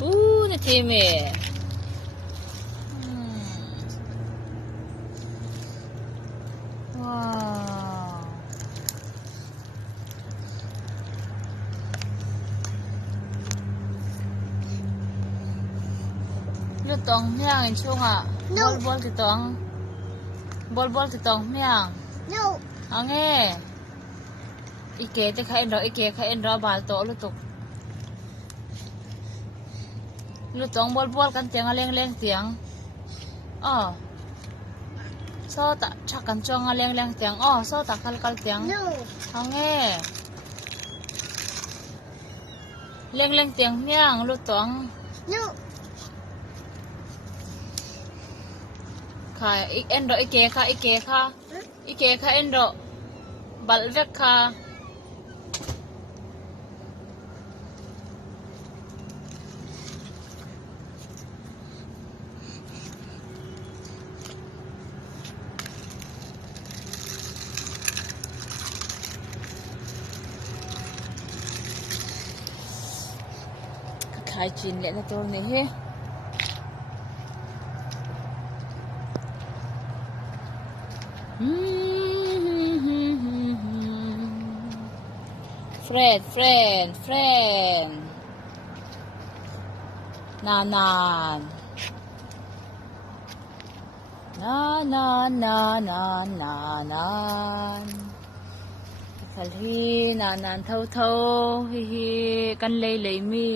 บูนี่ทีเมว้าวเลือดตองเมี่ยงช่วงอ่ะบอลติดตองบอลติดตองเมี่ยง no อังเง่อีเก๋จะใครเอ็นรออีเก๋ใครเอ็นรอบาลโตลูกตุกลูกตองบอลกันเตียงอะไรเลี้ยงเตียงอ๋อโซ่ตะชักกันจองอะไรเลี้ยงเตียงอ๋อโซ่ตะคัลเตียง no อังเง่เลี้ยงเตียงเมี่ยงลูกตอง no ค่ะอีเอ็นรออีเก๋ค่ะอีเก๋ค่ะอีเก๋ค่ะเอ็นรอบัลเวกค่ะขายจีนเลยนะตัวนี้เฮ้เฟรนนานคัลฮีนานเท่าฮิกันเลยมี